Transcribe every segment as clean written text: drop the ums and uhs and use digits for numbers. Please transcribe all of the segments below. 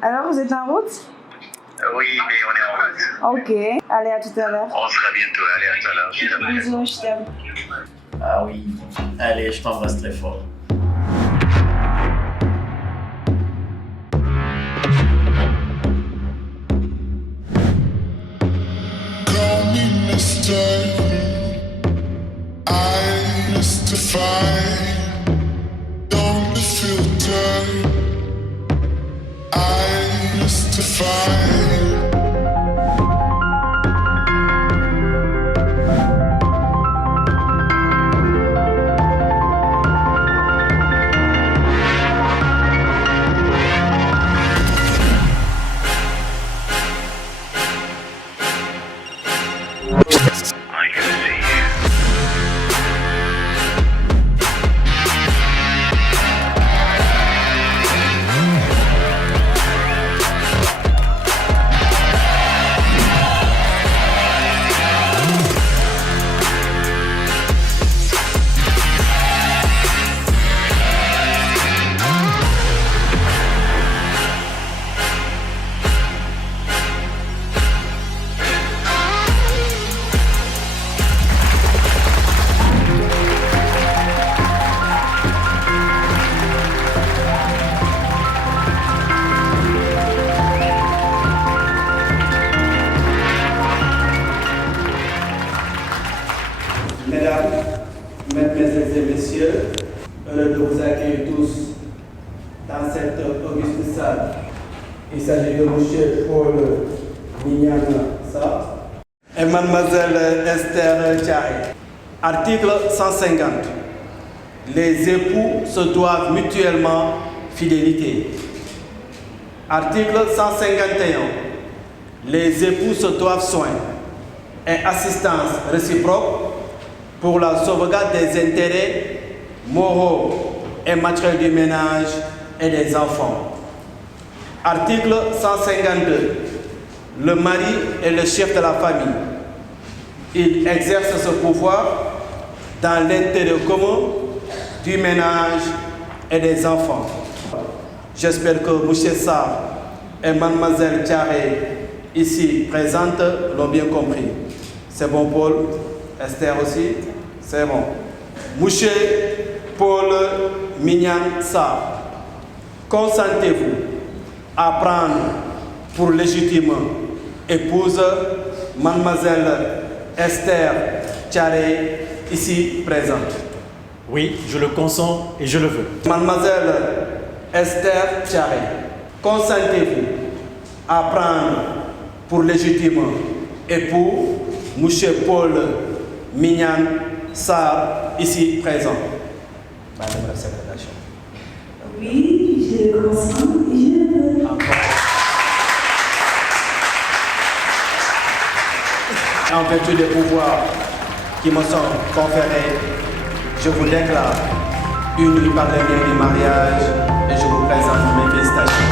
Alors, vous êtes en route? Oui, mais on est en route. Ok, allez, à tout à l'heure. On sera bientôt. Allez, à tout à l'heure. Je t'aime. Bisous, je t'aime. Ah oui, allez, je t'embrasse très fort. Call me Mr. I justify. Don't be filtered. I justify. I can see you. Mesdames, Mesdemoiselles et Messieurs, heureux de vous accueillir tous dans cette auguste salle. Il s'agit de M. Paul Mignan Sarr et Mademoiselle Esther Thiaré. Article 150. Les époux se doivent mutuellement fidélité. Article 151. Les époux se doivent soin et assistance réciproque pour la sauvegarde des intérêts moraux et matériels du ménage et des enfants. Article 152. Le mari est le chef de la famille. Il exerce ce pouvoir dans l'intérêt commun du ménage et des enfants. J'espère que M. Sarr et Mademoiselle Thiaré, ici présentes, l'ont bien compris. C'est bon, Paul? Esther aussi? C'est bon. Monsieur Paul Mignan Sarr, consentez-vous à prendre pour légitime épouse Mademoiselle Esther Thiaré, ici présente? Oui, je le consens et je le veux. Mademoiselle Esther Thiaré, consentez-vous à prendre pour légitime époux Monsieur Paul Mignan Sarr, ici présent? Madame la secrétaire. Oui, je le consens et je le veux. En vertu des pouvoirs qui me sont conférés, je vous déclare unis par les liens du mariage et je vous présente mes félicitations.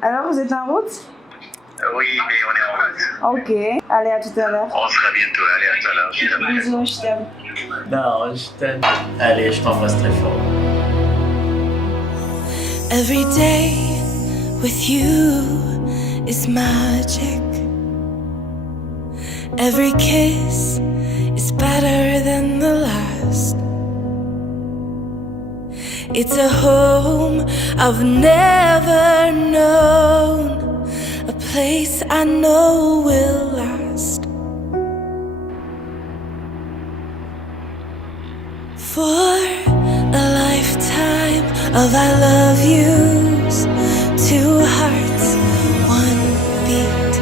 Alors, vous êtes en route? Oui, mais on est en route. Ok, allez, à tout à l'heure. On sera bientôt. Allez, à tout à l'heure. Je t'aime. Bisous, je t'aime. Non, je t'aime. Allez, je t'embrasse très fort. Every day with you is magic. Every kiss is better than the last. It's a home I've never known, a place I know will last. For a lifetime of I love yous, two hearts, one beat.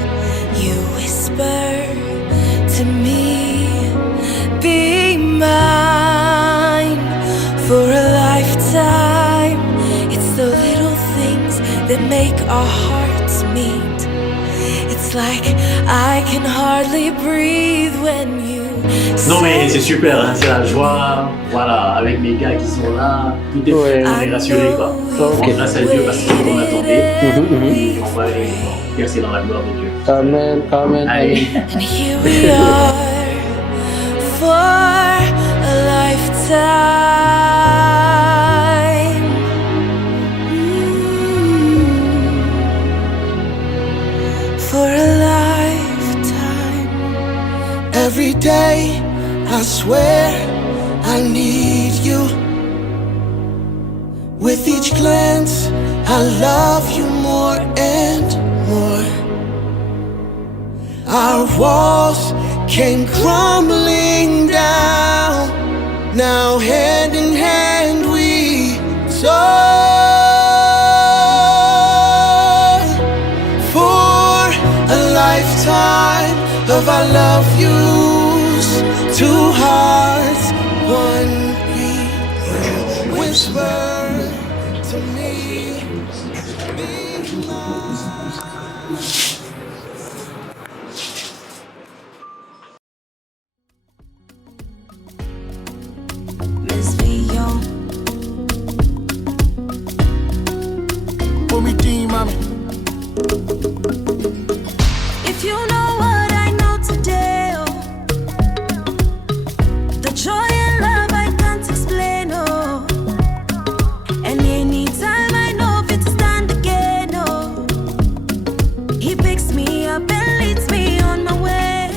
You whisper to me, be mine. For a lifetime, it's the little things that make our hearts meet. It's like I can hardly breathe when you. Non mais c'est super, hein, c'est la joie, voilà, avec les gars qui sont là, tout est prêt, on est rassuré quoi. Ok. Grâce à Dieu parce que c'est ce qu'on attendait, et on va aller percer dans la gloire de Dieu. Amen, amen, Allez. amen. And here we are for a lifetime. For a lifetime. Every day, I swear I need you. With each glance, I love you more and more. Our walls came crumbling down. Now hand in hand we soar. For a lifetime of I love yous, two hearts, one beat. Whisper to me, be mine. Miss me young. Put me deep, mommy. If you know what I know today, oh, the joy and love I can't explain, oh. And anytime I know fit to stand again, oh, he picks me up and leads me on my way.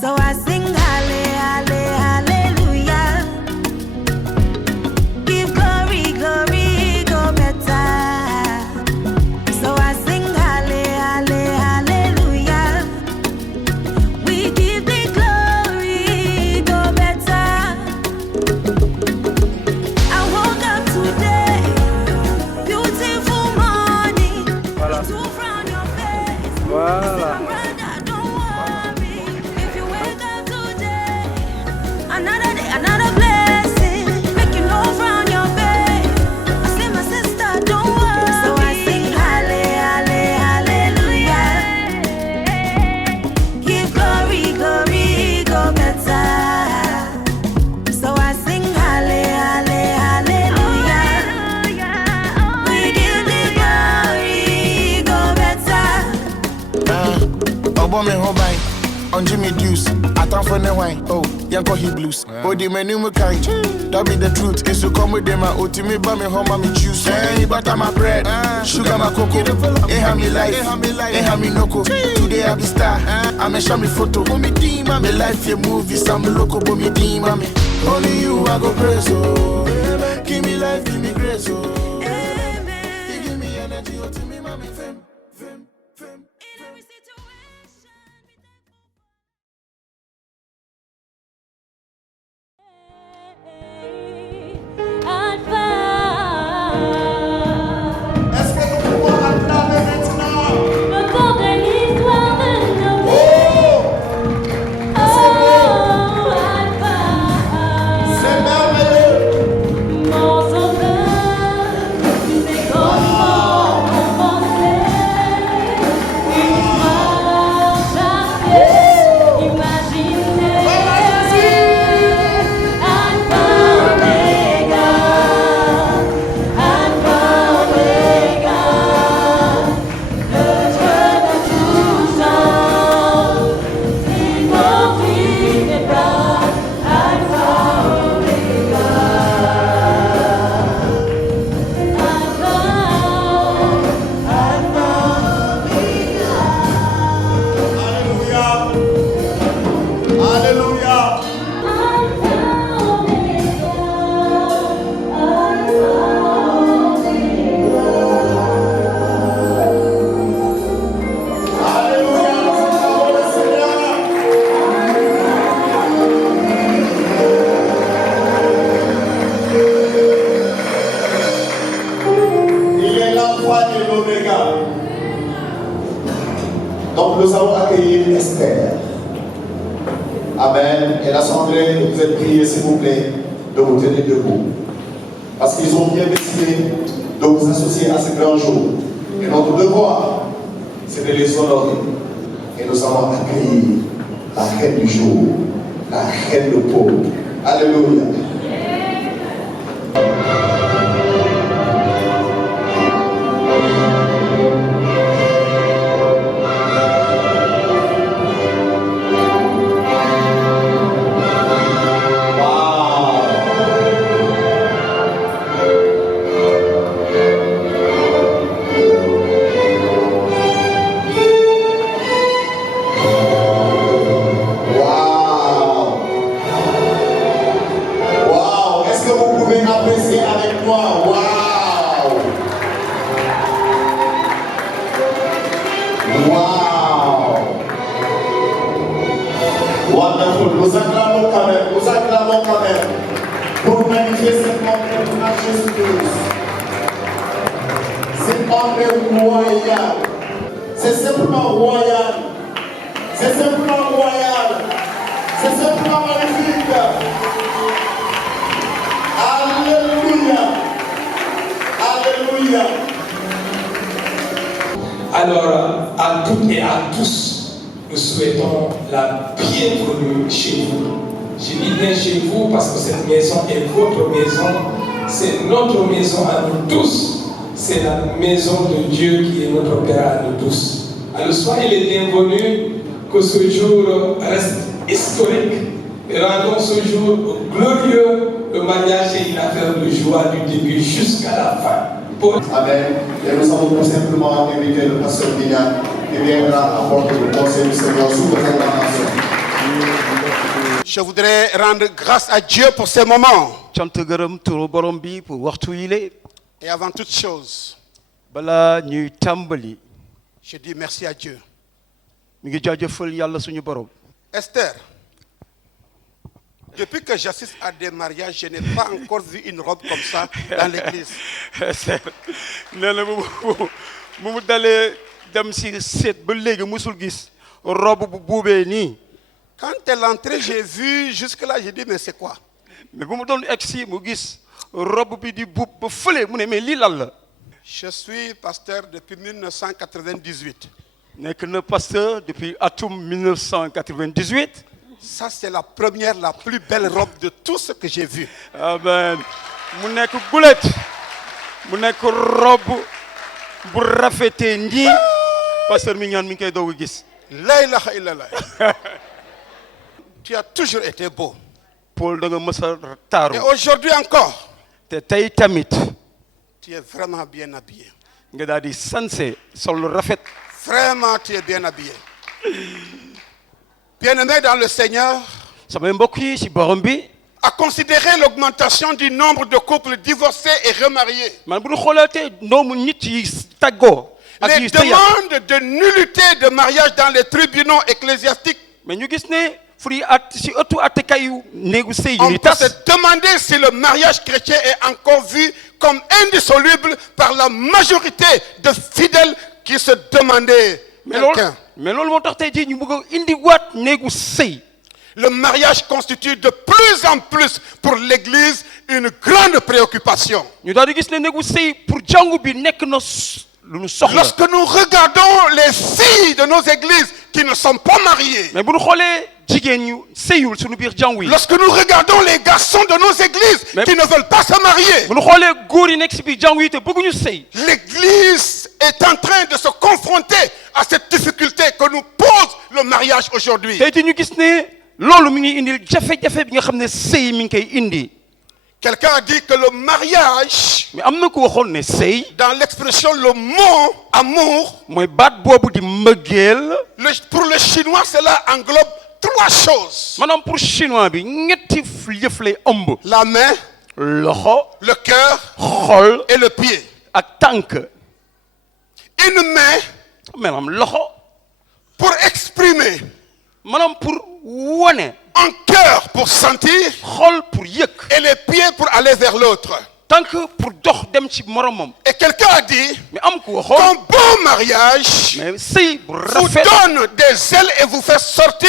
So I sing hallelujah. Give glory, glory, go better. So I sing hallelujah. We give the glory, go better. I woke up today, beautiful morning. To frown your face. Voilà. Brother, don't worry. If you wake up today, another day, another blessing. Make you no frown your face. I say, my sister, don't worry. So I sing hallelujah. Give glory, glory, go better. So I sing hallelujah. We give the glory, go better. Obo me home by on Jimmy Deuce. I thought for the wine. Oh, Yanko he blues. Oh, the menu me kind. That be the truth. It's to come with them. I owe me by me home, me juice. Hey, butter my bread, sugar my cocoa. Hey, have me life, hey, have me noko. Today I be star. I'm a show me photo. Me team, me life your movies. I'm loco, but me team, me. Only you I go praise. Oh, give me life, give me grace. Oh, you give me energy. Oh, to me, mommy, fem. Est-ce que nous pouvons acclamer maintenant? Le temps de l'histoire de nos C'est merveilleux. mon sauveur. l'Assemblée, vous êtes priés, s'il vous plaît, de vous tenir debout. Parce qu'ils ont bien décidé de vous associer à ce grand jour. Et notre devoir, c'est de les honorer. Et nous allons accueillir la reine du jour, la reine de Paul. Alléluia. Nous acclamons quand même pour magnifier cette montagne majestueuse. C'est pas royal, c'est simplement royal, c'est simplement royal, c'est simplement magnifique. Alléluia, alléluia. Alors, à toutes et à tous, nous souhaitons la bienvenue chez vous. Je dis bien chez vous parce que cette maison est votre maison, c'est notre maison à nous tous, c'est la maison de Dieu qui est notre Père à nous tous. Alors soyez les bienvenus, que ce jour reste historique, et rendons ce jour glorieux. Le mariage est une affaire de joie du début jusqu'à la fin. Amen. Et nous avons tout simplement invité le pasteur Bina qui viendra apporter le conseil du Seigneur sous votre acclamation. Je voudrais rendre grâce à Dieu pour ces moments. Et avant toute chose, je dis merci à Dieu. Esther, depuis que j'assiste à des mariages, je n'ai pas encore vu une robe comme ça dans l'église. Quand elle est entrée, j'ai vu jusque-là, j'ai dit, mais c'est quoi? Je suis pasteur depuis 1998. pasteur depuis 1998. Ça, c'est la première, la plus belle robe de tout ce que j'ai vu. Amen. Mu nek gulet. Mu nek robe bu rafete ndi. Pasteur mi ñaan mi koy dogu gis. La ilaha illallah. Tu as toujours été beau. Paul da nga mësa taru. Et aujourd'hui encore. Te tay tamit. Tu es vraiment bien habillé. Nga daal di sansé sol rafet. Vraiment, tu es bien habillé. Bien-aimé dans le Seigneur, à considérer l'augmentation du nombre de couples divorcés et remariés, les demandes de nullité de mariage dans les tribunaux ecclésiastiques, on peut se demander si le mariage chrétien est encore vu comme indissoluble par la majorité de fidèles qui se demandaient quelqu'un. Le mariage constitue de plus en plus pour l'Église une grande préoccupation. Lorsque nous regardons les filles de nos églises qui ne sont pas mariées, lorsque nous regardons les garçons de nos églises qui ne veulent pas se marier, l'Église est en train de se confronter à cette difficulté que nous pose le mariage aujourd'hui. Quelqu'un a dit que le mariage, dans l'expression le mot amour, pour le chinois cela englobe trois choses. La main, le cœur et le pied. Une main pour exprimer, un cœur pour sentir et les pieds pour aller vers l'autre. Et quelqu'un a dit qu'un bon mariage vous donne des ailes et vous fait sortir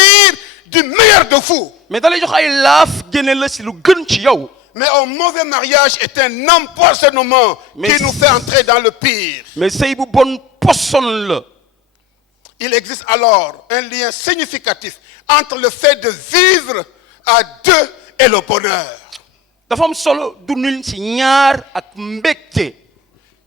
du meilleur de vous. mais da lay jox ay laaf génne la si lu gën ci yow. Mais un mauvais mariage est un empoisonnement qui nous fait entrer dans le pire. mais sëy bu bon poson la. Il existe alors un lien significatif entre le fait de vivre à deux et le bonheur. dafa am solo dundin si ñaar ak mbégte.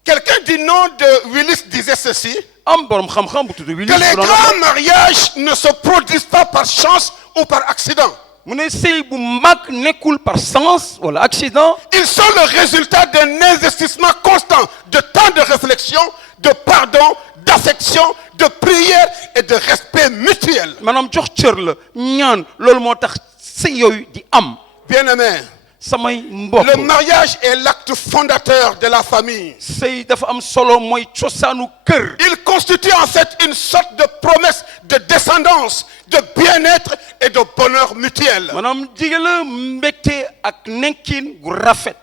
Quelqu'un du nom de Willis disait ceci, am borom xam-xam bu tudd Willis que les grands mariages ne se produisent pas par chance ou par accident. mu ne sëy bu mag nekkul par sens wala accident. Ils sont le résultat d'un investissement constant de temps de réflexion, de pardon, d'affection, de prière et de respect mutuel. maanaam jox cër la ñaan loolu moo tax sëy yooyu di am. Bien-aimé, samay mbokk. le mariage est l'acte fondateur de la famille. sëy dafa am solo mooy cosaanu kër. Il constitue en fait une sorte de promesse de descendance, de bien-être et de bonheur mutuel. maanaam jigéen la mbégte ak nekkin gu rafet.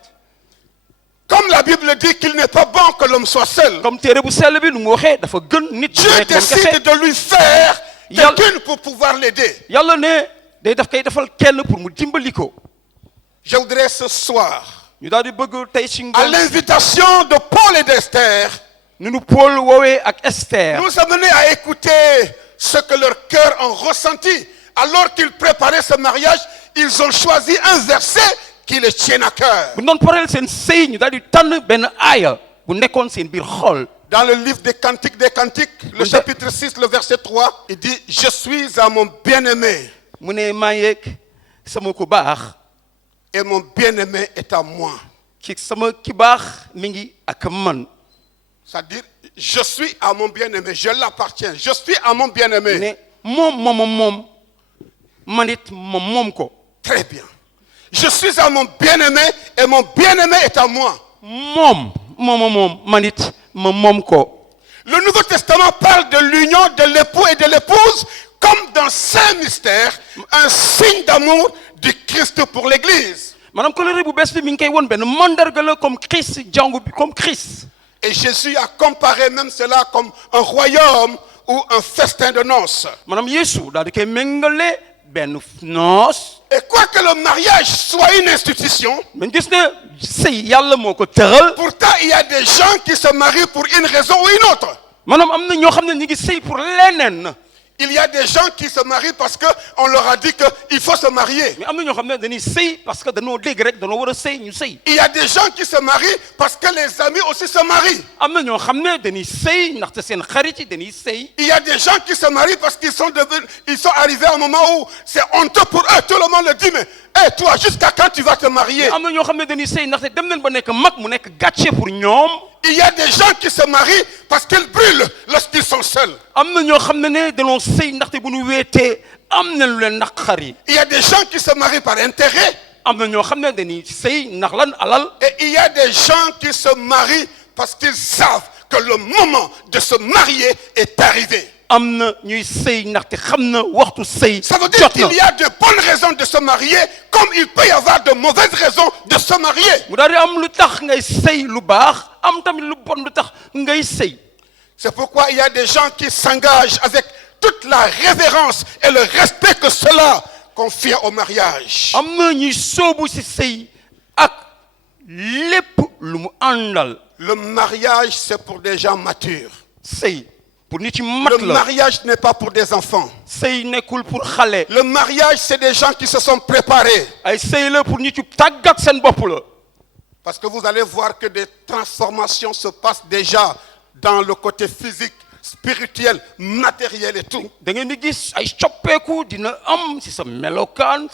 Comme la Bible dit qu'il n'est pas bon que l'homme soit seul. comme téere bu sell bi nu mu waxee dafa gën nit. Dieu décide de lui faire quelqu'un pour pouvoir l'aider. yàlla ne day daf koy defal kenn pour mu dimbali ko. Je voudrais ce soir, ñu daal di bëgg tey si à l'invitation de Paul et d'Esther, nu Paul woowee ak Esther. nous amener à écouter ce que leur cœur ont ressenti. Alors qu'ils préparaient ce mariage, ils ont choisi un verset qui les tient à cœur. bu doon pareel seen sëy ñu daal di tànn benn aaya bu nekkoon seen biir xol. Dans le livre des Cantiques, le chapitre 6, le verset 3, il dit « Je suis à mon bien-aimé. » mu ne maa yeeg sama ku baax. Et mon bien-aimé est à moi. ki sama ki baax mi ngi ak man. C'est-à-dire, je suis à mon bien-aimé, je l'appartiens, je suis à mon bien-aimé. ne moom man it moom ko. Très bien. Je suis à mon bien-aimé et mon bien-aimé est à moi. moom man it moom ko. Le Nouveau Testament parle de l'union de l'époux et de l'épouse comme dans Saint Mystère, un signe d'amour du Christ pour l'Église. maanaam kóllëre bu bees bi mi ngi koy won benn mandarga la comme Christ jàngu bi comme Christ. Et Jésus a comparé même cela comme un royaume ou un festin de noces. maanaam Yeesu daal di koy méngale benn noos. Et quoique le mariage soit une institution, mais gis ne sëy yàlla moo ko tëral. pourtant il y a des gens qui se marient pour une raison ou une autre. maanaam am na ñoo xam ne ñu ngi sëy pour leneen. Il y a des gens qui se marient parce qu'on leur a dit qu'il faut se marier. mais am na ñoo xam ne dañuy sëy parce que dañoo dégg rek dañoo war a sëy ñu sëy. Il y a des gens qui se marient parce que les amis aussi se marient. am na ñoo xam ne dañuy sëy ndaxte seen xarit yi dañuy sëy. Il y a des gens qui se marient parce qu'ils sont arrivés à un moment où c'est honteux pour eux. Tout le monde le dit, mais hey, toi, jusqu'à quand tu vas te marier? am na ñoo xam ne dañuy sëy ndaxte dem nañ ba nekk mag mu nekk gàcce pour ñoom. Il y a des gens qui se marient parce qu'ils brûlent lorsqu'ils sont seuls. am na ñoo xam ne dañoo sëy ndaxte bu ñu weetee am na lu leen naqari. Il y a des gens qui se marient par intérêt. am na ñoo xam ne dañuy sëy ndax lan alal. Et il y a des gens qui se marient parce qu'ils savent que le moment de se marier est arrivé. am na ñuy sëy ndaxte xam na waxtu sëy. Ça veut dire qu'il y a de bonnes raisons de se marier comme il peut y avoir de mauvaises raisons de se marier. mu daal di am lu tax ngay sëy lu baax am tamit lu bon lu tax ngay sëy. C'est pourquoi il y a des gens qui s'engagent avec toute la révérence et le respect que cela confère au mariage. am na ñuy soobu ci sëy ak lépp lu mu àndal. Le mariage, c'est pour des gens matures. sëy pour nit yi mat Le la. mariage n'est pas pour des enfants. sëy nekkul pour xale. Le mariage, c'est des gens qui se sont préparés. ay sëy la pour nit yu tàggat seen bopp la. Parce que vous allez voir que des transformations se passent déjà dans le côté physique, spirituel, matériel et tout. da ngeen di gis ay coppeeku dina am ci sa melokaan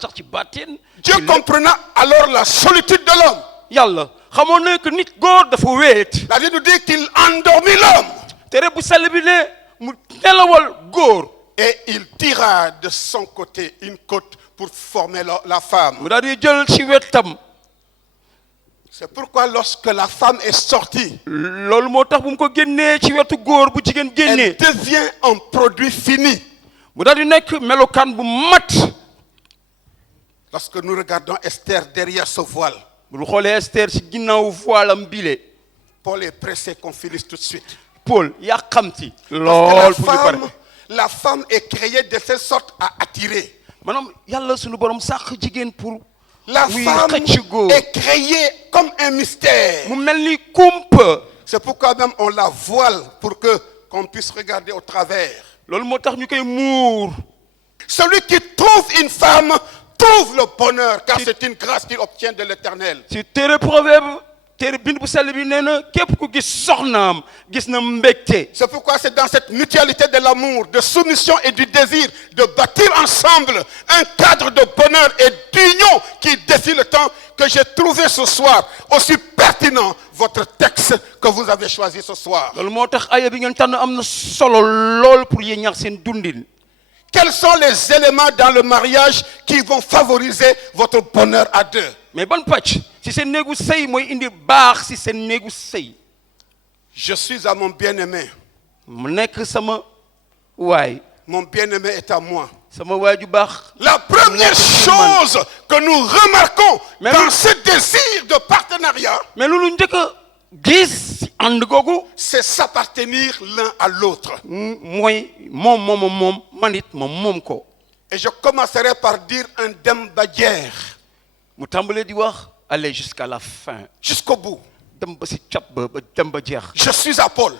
sax ci baatin. Dieu comprenant alors la solitude de l'homme. yàlla xamoon na que nit góor dafa wéet. La Bible nous dit qu'il endormit l'homme. tere bu sell bi ne mu nelawal góor. Et il tira de son côté une côte pour former la femme. mu daal di jël ci wetam. C'est pourquoi lorsque la femme est sortie, loolu moo tax bu mu ko génnee ci wetu góor bu jigéen génnee. elle devient un produit fini. mu daal di nekk melokaan bu mat. Lorsque nous regardons Esther derrière ce voile, bu ñu xoolee Esther ci ginnaaw voilam bile. Paul est pressé qu'on finisse tout de suite. Paul yàqamti. Parce que la lool fu ñu pare. femme la femme est créée de telle sorte à attirer. maanaam yàlla sunu borom sax jigéen pour. La femme est créée comme un mystère. mu mel ni kumpa. C'est pourquoi même on la voile pour qu'on puisse regarder au travers. loolu moo tax ñu koy muur. Celui qui trouve une femme trouve le bonheur, car c'est une grâce qu'il obtient de l'Éternel. ci téere proverbe téere bind bu sell bi nee na képp ku gis soxnaam gis na mbégte. C'est pourquoi c'est dans cette mutualité de l'amour, de soumission et du désir de bâtir ensemble un cadre de bonheur et d'union qui défie le temps que j'ai trouvé ce soir aussi pertinent votre texte que vous avez choisi ce soir. loolu moo tax aya bi ngeen tànn am na solo lool pour yéen ñaar seen dundin. Quels sont les éléments dans le mariage qui vont favoriser votre bonheur à deux? mais ban pàcc si seen néegu sëy mooy indi baax si seen néegu sëy. Je suis à mon bien-aimé. mu nekk sama waay. Mon bien-aimé est à moi. sama waay ju baax. La première chose que nous remarquons dans ce désir de partenariat, mais lu ñu njëkk a gis ànd googu, c'est s'appartenir l'un à l'autre. mooy moom manit moom ko. Et je commencerai par dire un Demba Dier. mu tàmbalee di wax aller jusqu'à la fin. Jusqu'au bout. dem ba si cat ba dem ba jeex. Je suis à Paul.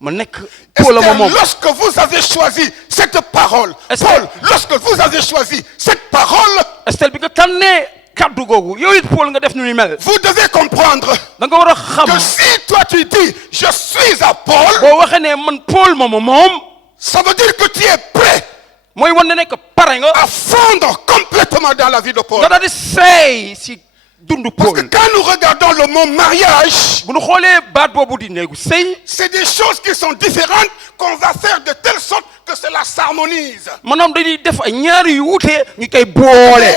ma nekk Paul lorsque vous avez choisi cette parole, Paul, lorsque vous avez choisi cette parole, Estelle bi nga tànnee kaddu googu yow it Paul nga def nu ni mel. vous devez comprendre da nga war a xam que si toi tu dis je suis à Paul, boo waxee ne man Paul moom ça veut dire que tu es prêt mooy wan ne nekk pare nga à fondre complètement dans la vie de Paul. nga daal di seey si dundu Parce Paul. que quand nous regardons le mot mariage, bu ñu xoolee baat boobu di néegu sëy, c'est des choses qui sont différentes qu'on va faire de telle sorte que cela s'harmonise. maanaam dañuy def ay ñaari yu wuute ñu koy boole.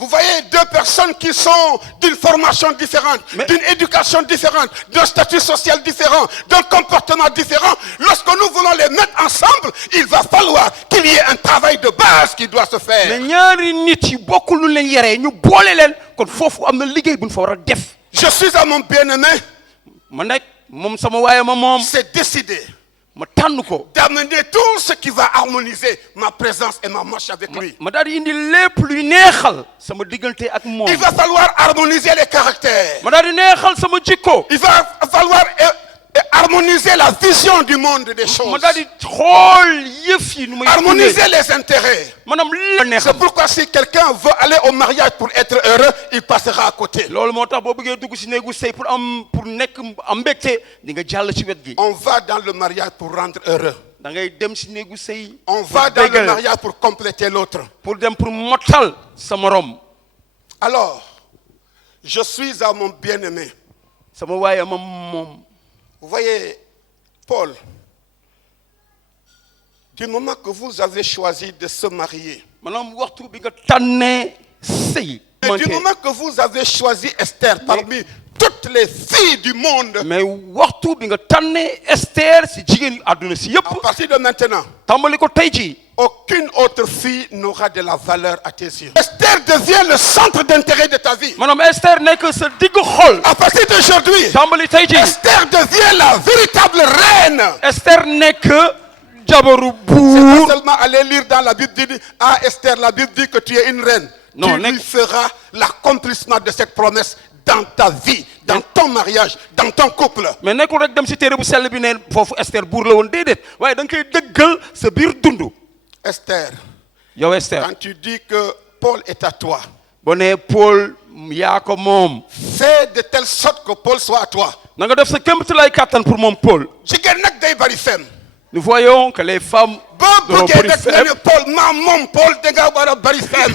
Vous voyez deux personnes qui sont d'une formation différente, d'une éducation différente, d'un statut social différent, d'un comportement différent. Lorsque nous voulons les mettre ensemble, il va falloir qu'il y ait un travail de base qui doit se faire. mais ñaari nit yu bokkul lu leen yaree ñu boole leen kon foofu am na liggéey bu ñu fa war a def. Je suis à mon bien-aimé. ma nekk moom sama waaye moom. C'est décidé. ma tànn ko. d'amener tout ce qui va harmoniser ma présence et ma marche avec lui. ma daal di indi lépp luy neexal sama diggante ak moom. Il va falloir harmoniser les caractères. ma daal di neexal sama jikko. Il va falloir harmoniser la vision du monde des choses. ma daal di xool yëf yi nu muy. Harmoniser les intérêts. maanaam la neexal. C'est pourquoi si quelqu'un veut aller au mariage pour être heureux, il passera à côté. loolu moo tax boo bëggee dugg si néegu sëy pour nekk am mbégte di nga jàll ci wet gi. On va dans le mariage pour rendre heureux. da ngay dem si néegu sëy. On va dans le mariage pour compléter l'autre. pour dem pour mottal sa morom. Alors, je suis à mon bien-aimé. sama waaye moom. Vous voyez, Paul, du moment que vous avez choisi de se marier, maanaam waxtu bi nga tànnee sëy. et du moment que vous avez choisi Esther parmi toutes les filles du monde, mais waxtu bi nga tànnee Esther si jigéen yu àdduna si yëpp. à partir de maintenant, tàmbali ko tey jii. aucune autre fille n'aura de la valeur à tes yeux. Esther devient le centre d'intérêt de ta vie. maanaam Esther nekk sa digg xol. À partir d'aujourd'hui, tàmbali tey jii. Esther devient la véritable reine. Esther nekk jabaru C'est buur. pas seulement aller lire dans la Bible dit ah Esther, la Bible dit que tu es une reine. Non, tu lui feras l'accomplissement de cette promesse dans ta vie, dans ton mariage, dans ton couple. mais nekkul rek dem si téere bu sell bi ne foofu Esther buur la woon déedéet waaye da nga koy dëggal sa biir dund. Esther, yow Esther. quand tu dis que Paul est à toi, boo nee Paul yaa ko moom. fais de telle sorte que Paul soit à toi. na nga def sa kéemtalaay kàttan pour moom Paul. jigéen nag day bari fem. nous voyons que les femmes. boo bëggee nag nga ne Paul maa moom Paul da nga war a bari fem.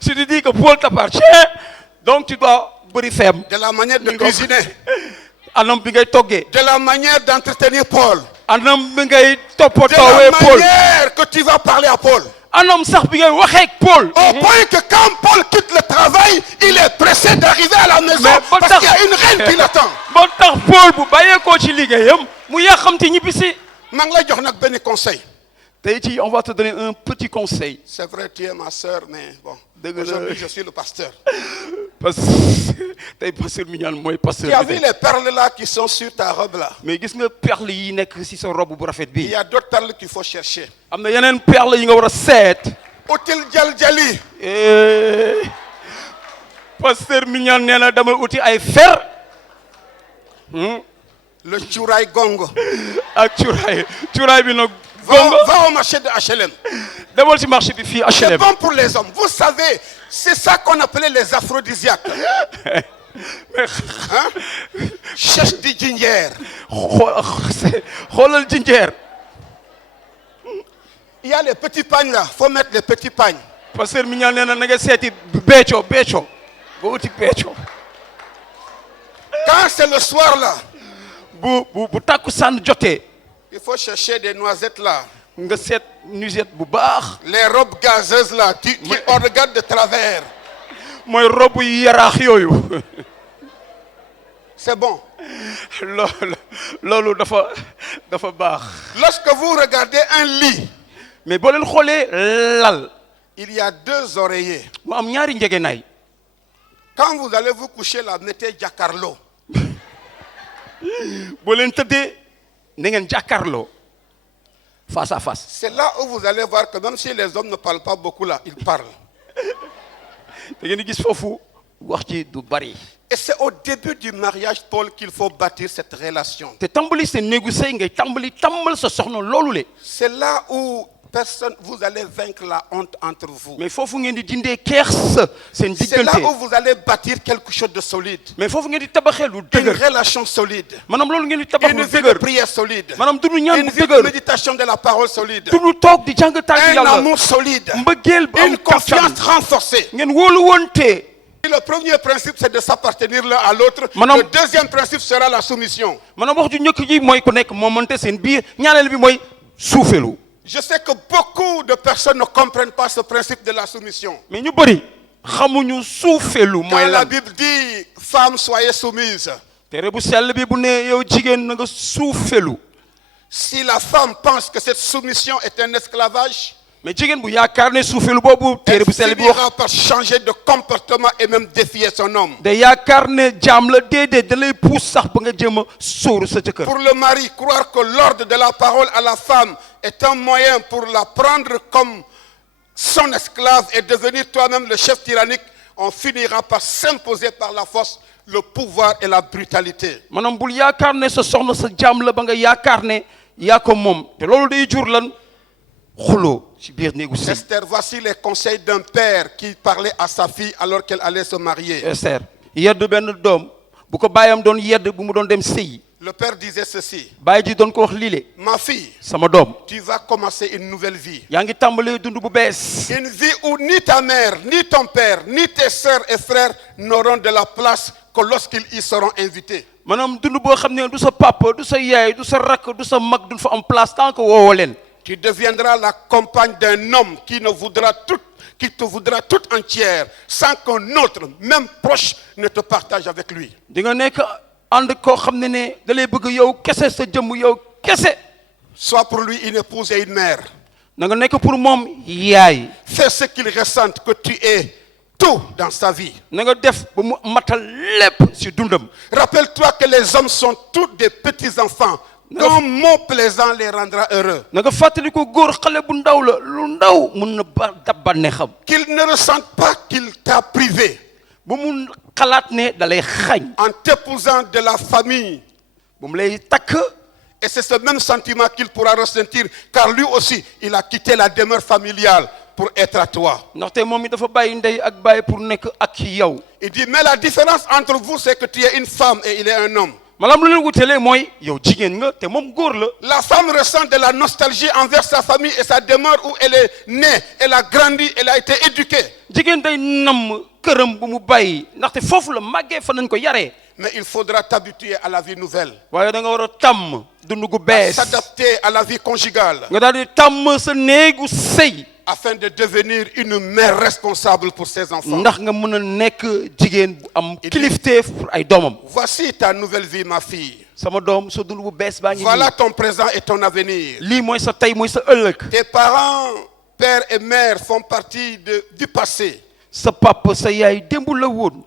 si tu dis que Paul t'appartient donc tu dois bëri fem. De la manière de cuisiner. anam bi ngay toggee. De la manière d'entretenir Paul. anam bi ngay De toppatoowee la Paul. manière que tu vas parler à Paul. anam sax bi ngay waxee ak Paul. Au point que quand Paul quitte le travail, il est pressé d'arriver à la maison parce qu'il y a une reine qui l'attend. ba tax Paul bu bàyyeekoo ci liggéeyam mu yàqamti ñibbi si. maa ngi lay jox nag benn conseil. tey ci on va te donner un petit conseil. C'est vrai, tu es ma sœur, mais bon. Dëgg la. Aujourd'hui, je suis le pasteur. tey pasteur Mignane mooy pasteur. Tu as vu les perles là qui sont sur ta robe là? mais gis nga perles yi nekk ci sa robe bu rafet bi. Il y a d'autres perles qu'il faut chercher. am na yeneen perles yi nga war a seet. Util jaljali. pasteur Mignane nee na dama uti ay fer. Le cuuraay gongo. ak cuuraay bi nag. gongo va au marché de HLM. demal ci marché bi fii HLM. C'est bon pour les hommes. Vous savez, c'est ça qu'on appelait les aphrodisiaques. Hein? Cherche du ginger. xoolal ginger. Il y a les petits pagnes là. Faut mettre les petits pagnes. pasteur Mignane nee na nga seeti becco ba uti becco. Quand c'est le soir là. bu takkusaan jotee. Il faut chercher des noisettes là. nga seet nuisette bu baax. Les robes gazeuses là qui on regarde de travers. mooy robe yu yaraax yooyu. C'est bon. loolu dafa baax. Lorsque vous regardez un lit. mais boo leen xoolee lal. il y a 2 oreillers. mu am ñaari njëgënaay. Quand vous allez vous coucher là, mettez jàkkaarloo. boo leen tëddee na ngeen jàkkaarloo face à face. C'est là où vous allez voir que même si les hommes ne parlent pas beaucoup là, ils parlent. da ngeen di gis foofu wax ci du bari. Et c'est au début du mariage, Paul, qu'il faut bâtir cette relation. te tàmbali sa néegu sëy ngay tàmbal sa soxna loolu le. C'est là où vous allez vaincre la honte entre vous. mais foofu ngeen di dindee kersa seen diggante. C'est là où vous allez bâtir quelque chose de solide. mais foofu ngeen di tabaxee lu dëgër. Une relation solide. maanaam loolu ngeen di tabax lu une vie dëgër. de prière solide. maanaam du ñaan une bu vie dëgër. de méditation de la parole solide. du toog di jàng tàgg yàlla. un amour solide. mbëggeel bu am une confiance renforcée. ngeen wóolu wonte. Le premier principe, c'est de s'appartenir l'un à l'autre. Le deuxième principe sera la soumission. maanaam wax ju njëkk ji mooy ku nekk moomante seen biir ñaareel bi mooy suufelu. Je sais que beaucoup de personnes ne comprennent pas ce principe de la soumission. mais ñu bëri xamuñu suufelu mooy Quand lan. la Bible dit femmes soyez soumises. tere bu sell bi bu ne yow jigéen na nga suufelu. Si la femme pense que cette soumission est un esclavage, mais jigéen bu yaakaar ne suufelu boobu tere bu sell bi wax. elle finira par changer de comportement et même défier son homme. da yaakaar ne jaam la déedéet da lay puus sax ba nga jéem a sóoru sa jëkkër. Pour le mari, croire que l'ordre de la parole à la femme est un moyen pour la prendre comme son esclave et devenir toi-même le chef tyrannique, on finira par s'imposer par la force le pouvoir et la brutalité. maanaam bul yaakaar ne sa soxna sa jaam la ba nga yaakaar ne yaa ko moom te loolu day jur lan xuloo ci biir néegu sëy. Esther, voici les conseils d'un père qui parlait à sa fille alors qu'elle allait se marier. Esther yedd benn doom bu ko baayam doon yedd bu mu doon dem sëy. Le père disait ceci. baay ji doon ko wax lii le. Ma fille, sama doom. tu vas commencer une nouvelle vie. yaa ngi tàmbalee dund bu bees. Une vie où ni ta mère, ni ton père, ni tes sœurs et frères n'auront de la place que lorsqu'ils y seront invités. maanaam dund boo xam ne du sa papa du sa yaay du sa rakk du sa mag duñ fa am place tant que woowoo leen. Tu deviendras la compagne d'un homme qui te voudra toute entière sans qu'un autre, même proche, ne te partage avec lui. di nga nekk ànd koo xam ne da lay bëgg yow kese sa jëmm yow kese. Sois pour lui une épouse et une mère. na nga nekk pour moom yaay. Fais ce qu'il ressente que tu es tout dans sa vie. na nga def ba mu matal lépp ci dundam. Rappelle-toi que les hommes sont tous des petits-enfants. Qu'un mot plaisant les rendra heureux. na nga fàttali ko góor xale bu ndaw la lu ndaw mun na dab bànneexam. Qu'il ne ressente pas qu'il t'a privé. bu mu xalaat ne da lay xañ. En t'épousant de la famille. bu mu lay takk. Et c'est ce même sentiment qu'il pourra ressentir car lui aussi il a quitté la demeure familiale pour être à toi. ndaxte moom mi dafa bàyyi ndey ak bàyyi pour nekk ak yow. Il dit mais la différence entre vous c'est que tu es une femme et il est un homme. maanaam lu leen wutelee mooy yow jigéen nga te moom góor la. La femme ressent de la nostalgie envers sa famille et sa demeure où elle est née, elle a grandi, elle a été éduquée. jigéen day namm këram bu mu bàyyi ndaxte foofu la màggee fa nañ ko yaree. Mais il faudra t'habituer à la vie nouvelle. waaye da nga war a tàmm dund gu bees. S'adapter à la vie conjugale. nga daal di tàmm sa néegu sëy. Afin de devenir une mère responsable pour ses enfants. ndax nga mën a nekk jigéen bu am kilifteef pour ay doomam. Voici ta nouvelle vie ma fille. sama doom sa dund bu bees baa ngi nii. Voilà ton présent et ton avenir. lii mooy sa tey mooy sa ëllëg. Tes parents, père et mère font partie du passé. sa papa sa yaay démb la woon.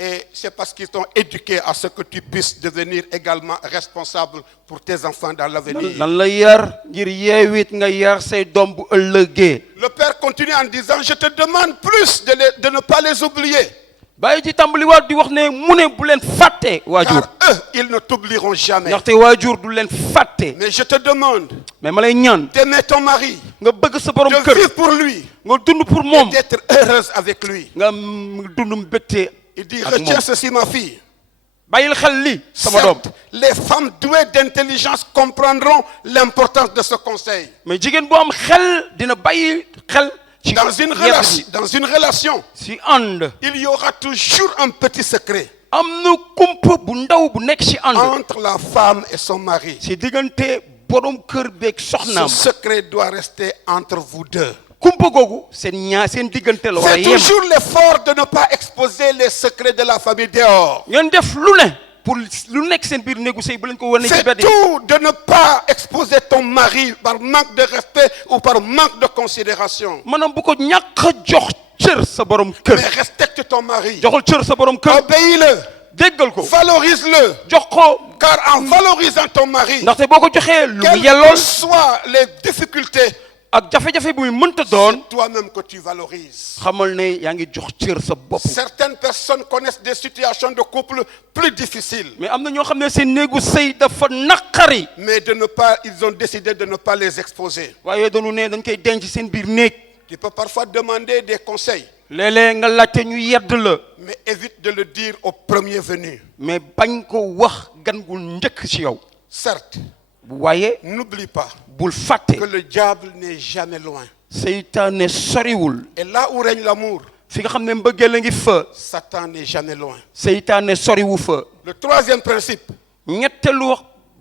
Et c'est parce qu'ils t'ont éduqué à ce que tu puisses devenir également responsable pour tes enfants dans l'avenir. nan la yar ngir yeewit nga yar say doom bu ëllëgee. Le père continue en disant, je te demande plus de ne pas les oublier. bàyyi ci tàmbaliwaat di wax ne mu ne bu leen fàtte waajur. Car eux, ils ne t'oublieront jamais. ndaxte waajur du leen fàtte. Mais je te demande mais ma lay ñaan. d'aimer ton mari, nga bëgg sa borom de kër. vivre pour lui, nga dund pour moom. d'être heureuse avec lui. nga dund mbégte. Il dit, retiens ceci ma fille. bàyyil xel li sama doom. Certes, les femmes douées d'intelligence comprendront l'importance de ce conseil. mais jigéen bu am xel dina bàyyi xel. Dans une relation, si ànd. il y aura toujours un petit secret am na kumpa bu ndaw bu nekk si ànd. entre la femme et son mari. si diggante borom kër beeg soxnaam. Ce secret doit rester entre vous deux. kumpa googu seen diggante la war a C'est yem. toujours l'effort de ne pas exposer les secrets de la famille dehors. ngeen def lu ne pour lu nekk seen biir néegu sëy bu leen ko wane ci C'est bedd. tout de ne pas exposer ton mari par manque de respect ou par manque de considération. maanaam bu ko ñàkk a jox cër sa borom kër. Mais respecte ton mari. joxul cër sa borom kër. Obéis-le. déggal ko. Valorise-le. jox ko. Car en valorisant ton mari, ndaxte boo ko joxee lu mu quelles yellool. que soient les difficultés, ak jafe-jafe bu muy mënta doon. c'est toi-même que tu valorises. xamal ne yaa ngi jox cër sa bopp. Certaines personnes connaissent des situations de couple plus difficiles. mais am na ñoo xam ne seen néegu sëy dafa naqari. Mais ils ont décidé de ne pas les exposer. waaye dañu ne dañ koy denc seen biir néeg. Tu peux parfois demander des conseils. léeg-léeg nga laajte ñu yedd la. Mais évite de le dire au premier venu. mais bañ ko wax gan gu njëkk ci yow. Certes, waaye n'oublie pas bul fàtte. que le diable n'est jamais loin. seytaane soriwul. Et là où règne l'amour, fi nga xam ne mbëggeel a ngi fa. Satan n'est jamais loin. seytaane soriwu fa. Le troisième principe, ñetteelu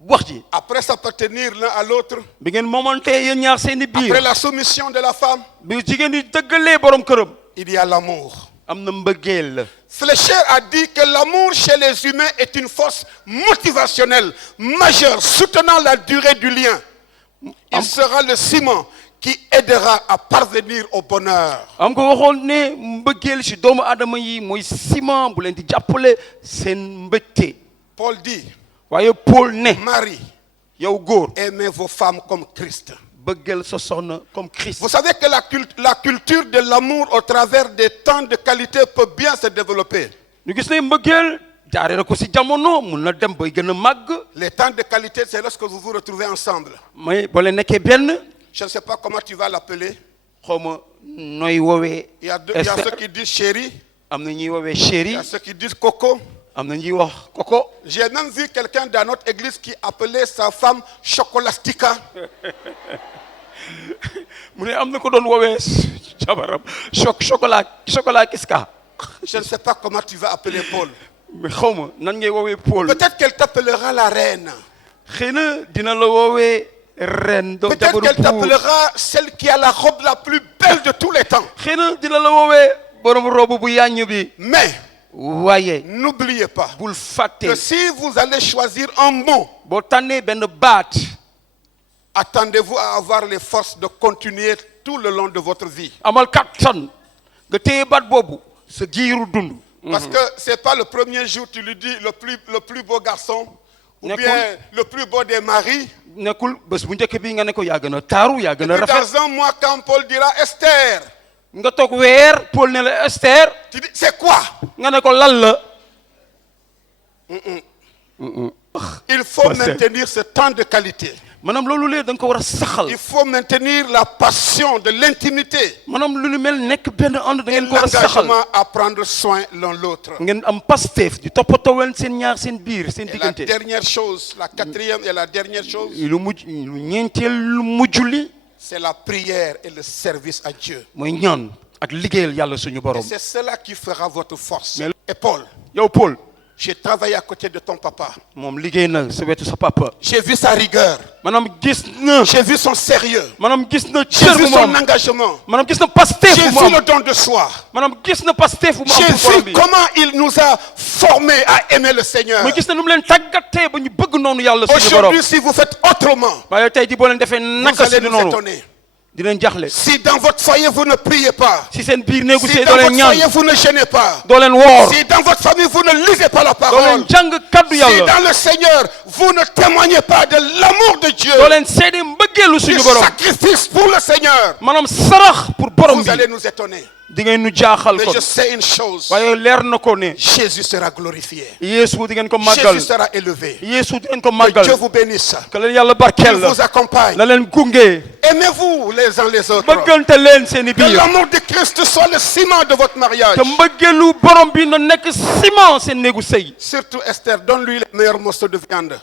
wax ji. après s'appartenir l'un à l'autre, bi ngeen moomante yéen ñaar seeni biir. après la soumission de la femme, bi jigéen yi dëggalee borom këram. il y a l'amour. am na mbëggeel. Fleischer a dit que l'amour chez les humains est une force motivationnelle majeure soutenant la durée du lien. Il sera le ciment qui aidera à parvenir au bonheur. am ko waxoon ne mbëggeel ci doomu aadama yi mooy ciment bu leen di jàppale seen mbëgte. Paul dit, waaye Paul ne. Marie, yow góor. aimez vos femmes comme Christ. bëggeel sa soxna comme Christ. Vous savez que la culture de l'amour au travers des temps de qualité peut bien se développer. ñu gis ne mbëggeel jaaree na ko ci jamono mun na dem bay gën a màgg. Les temps de qualité, c'est lorsque vous vous retrouvez ensemble. mais boo leen nekkee benn. Je ne sais pas comment tu vas l'appeler. xaw ma nooy woowee. Il y a ceux qui disent chérie. am na ñuy woowee chérie. Il y a ceux qui disent coco. am na ñuy wax coco. J'ai même vu quelqu'un dans notre église qui appelait sa femme Chocolastica. mu ne am na ko doon woowee jabaram chocolat kiska. Je ne sais pas comment tu vas appeler Paul. mais xaw ma nan ngay woowee Paul. Peut-être qu'elle t'appellera la reine. xëy na dina la woowee reine. Peut-être qu'elle t'appellera celle qui a la robe la plus belle de tous les temps. xëy na dina la woowee borom robe bu yàññ bi. Mais waaye n'oubliez pas bul fàtte. que si vous allez choisir un mot, boo tànnee benn baat. attendez-vous à avoir les forces de continuer tout le long de votre vie. amal kattan nga téye baat boobu sa giiru dund. Parce que c'est pas le premier jour tu lui dis le plus beau garçon ou bien le plus beau des maris. nekkul bés bu njëkk bi nga ne ko yaa gën a taaru yaa gën a rafet. Dans un mois quand Paul dira Esther. nga toog weer Paul ne la Esther. Tu dis c'est quoi? nga ne ko lan la. Il faut maintenir ce temps de qualité. maanaam loolu lee da nga ko war a saxal. Il faut maintenir la passion de l'intimité. maanaam lu nu mel nekk benn ànd da ngeen ko war a saxal. L'engagement à prendre soin l'un l'autre. ngeen am pasteef di toppatoo leen seen ñaar seen biir seen diggante. Et la dernière chose, la quatrième et la dernière chose. lu ñeenteel lu mujj li. C'est la prière et le service à Dieu. mooy ñaan ak liggéeyal yàlla suñu borom. Et c'est cela qui fera votre force. Et Paul. yow Paul. J'ai travaillé à côté de ton papa. moom liggéey na sa wetu sa papa. J'ai vu sa rigueur. maanaam gis na. J'ai vu son sérieux. maanaam gis na J'ai cër vu bu son moom. engagement. maanaam gis na pasteef J'ai bu moom. vu le don de soi. maanaam gis na pasteef bu moom. J'ai pour borom vu bi. comment il nous a formés à aimer le Seigneur. mais gis na nu mu leen tàggatee ba ñu bëgg noonu yàlla suñu borom. Aujourd'hui, si vous faites autrement, waaye tey jii boo leen defee vous naka allez si nous noonu. étonner. dinañ jaxle. Si dans votre foyer vous ne priez pas, si seen biir néegu si sey dans doo leen votre ñaan, foyer vous ne jeûnez pas, doo leen woor, si dans votre famille vous ne lisez pas la doo parole, leen jàng kaddu si yàlla, dans le Seigneur vous ne témoignez pas de l'amour de Dieu, doo leen seede mbëggeelu du suñu borom, sacrifice pour le Seigneur, maanaam sarax pour borom vous bi, allez nous étonner. di ngeen nu jaaxal Mais ko. je sais une chose, waaye leer na ko ne Jésus sera glorifié, Yeesu di ngeen ko màggal, Jésus sera élevé. Yeesu di ngeen ko Que màggal, Dieu vous bénisse, que leen yàlla qu'il barkeel vous accompagne. la leen gunge, Aimez-vous les uns les autres. bëggante leen seeni Que biir, l'amour de Christ soit le ciment de votre mariage. te mbëggeelu borom bi na nekk ciment seen néegu sëy. Surtout Esther, donne-lui le meilleur morceau de viande.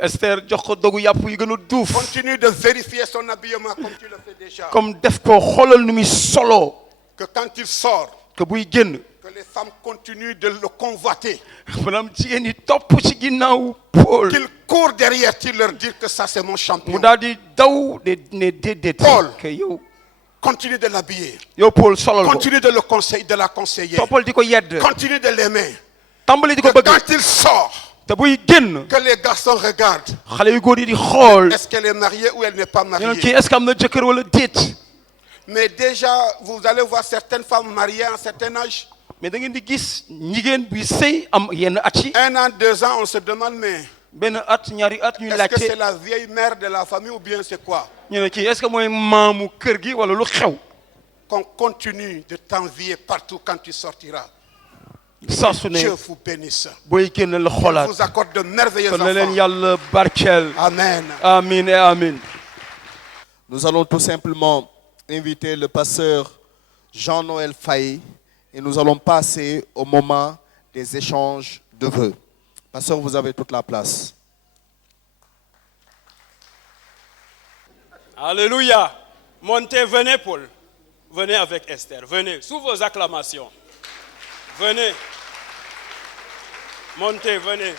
Esther jox ko dogu yàpp yi gën a duuf. Continue de vérifier son habillement comme tu le fais déjà. comme def ko xoolal nu muy solo. Que quand il sort, que buy génn. que les femmes continuent de le convoiter. maanaam jigéen ñi topp ci ginnaaw Paul. Qu'il court derrière, tu leur dis que ça c'est mon champion. mu daal di daw ne déedéet. Paul, que yow. continue de l'habiller. yow Paul solal ko. Continue de le conseiller, de la conseiller. toppal di ko yedd. Continue de l'aimer. tàmbali di ko Que bëgg. quand il sort, te buy génn. que les garçons regardent. xale yu góor yi di xool. Est-ce qu'elle est mariée ou elle n'est pas mariée? ñu ne kii est-ce que am na jëkkër wala déet. Mais déjà, vous allez voir certaines femmes mariées à un certain âge. mais da ngeen di gis jigéen buy sëy am yenn at yi. 1 an, 2 ans, on se demande, mais benn at ñaari at ñuy est-ce que c'est laajte. la vieille mère de la famille ou bien c'est quoi? ñu ne kii est-ce que mooy maamu kër gi wala lu xew. Qu'on continue de t'envier partout quand tu sortiras. saa su ne Dieu vous bénisse. booy génn la xoolaat. Vous accorde de merveilleux kon na leen enfants. yàlla barkeel. Amen. Amin et amin. Nous allons tout simplement inviter le pasteur Jean-Noël Faye et nous allons passer au moment des échanges de vœux. Pasteur, vous avez toute la place. Alléluia. Montez, venez Paul. Venez avec Esther. Venez, sous vos acclamations. Venez. Montez, venez.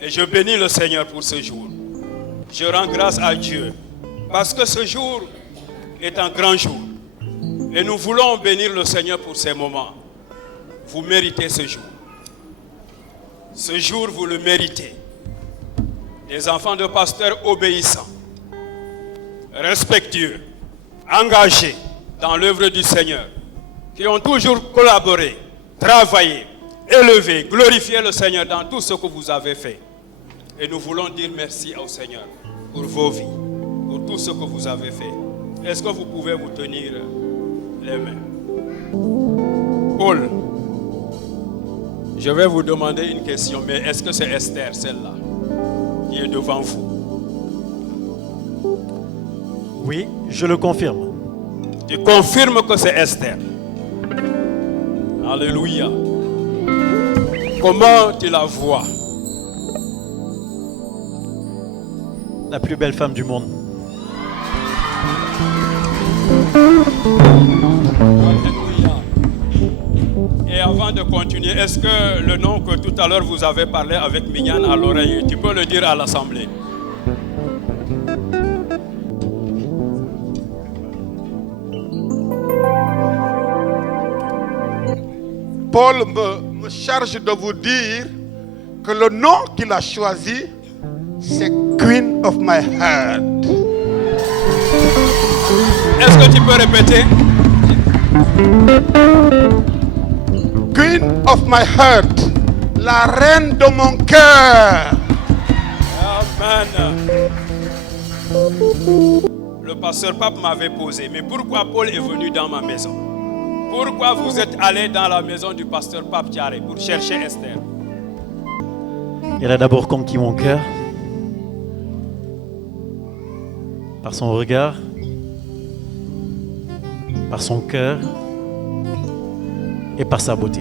Et je bénis le Seigneur pour ce jour. Je rends grâce à Dieu parce que ce jour est un grand jour. Et nous voulons bénir le Seigneur pour ces moments. Vous méritez ce jour. Ce jour, vous le méritez. Des enfants de pasteurs obéissants, respectueux, engagés dans l'œuvre du Seigneur, qui ont toujours collaboré, travaillé, élevé, glorifié le Seigneur dans tout ce que vous avez fait. Et nous voulons dire merci au Seigneur pour vos vies, pour tout ce que vous avez fait. Est-ce que vous pouvez vous tenir les mains? Paul, je vais vous demander une question, mais est-ce que c'est Esther, celle-là, qui est devant vous? Oui, je le confirme. Tu confirmes que c'est Esther. Alléluia. Comment tu la vois? La plus belle femme du monde. Alléluia. Et avant de continuer, est-ce que le nom que tout à l'heure vous avez parlé avec Mignane à l'oreille, tu peux le dire à l'assemblée? Paul me charge de vous dire que le nom qu'il a choisi, c'est Queen of my heart. Est-ce que tu peux répéter? Queen of my heart, la reine de mon cœur. Amen. Le pasteur Pape m'avait posé, mais pourquoi Paul est venu dans ma maison? Pourquoi vous êtes allé dans la maison du pasteur Pape Thiaré pour chercher Esther? Elle a d'abord conquis mon cœur par son regard, par son cœur et par sa beauté.